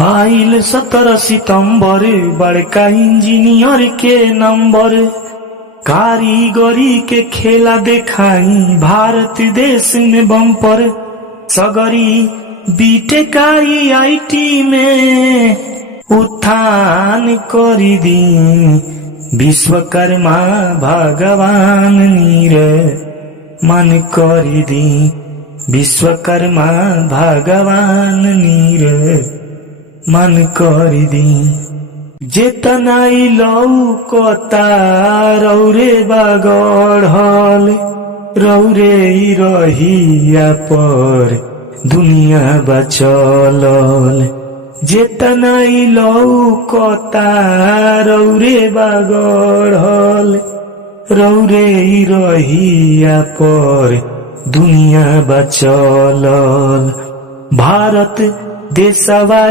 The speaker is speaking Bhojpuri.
आइल 17 सितंबर बड़का इंजीनियर के नंबर, कारीगरी के खेला देखाई भारत देश में बम्पर। सगरी बीटेकारी आईटी में उत्थान करी दी, विश्वकर्मा भगवान नीर मन करी दी, विश्वकर्मा भगवान नीर मन करी दी। जेतनाई लौकता रौरे बागढ़ल, रौरे रहिया पर दुनिया बचलल। जेतनाई लौकता रौरे बागढ़ल, रौरे रहिया पर दुनिया बचलल। भारत देशवा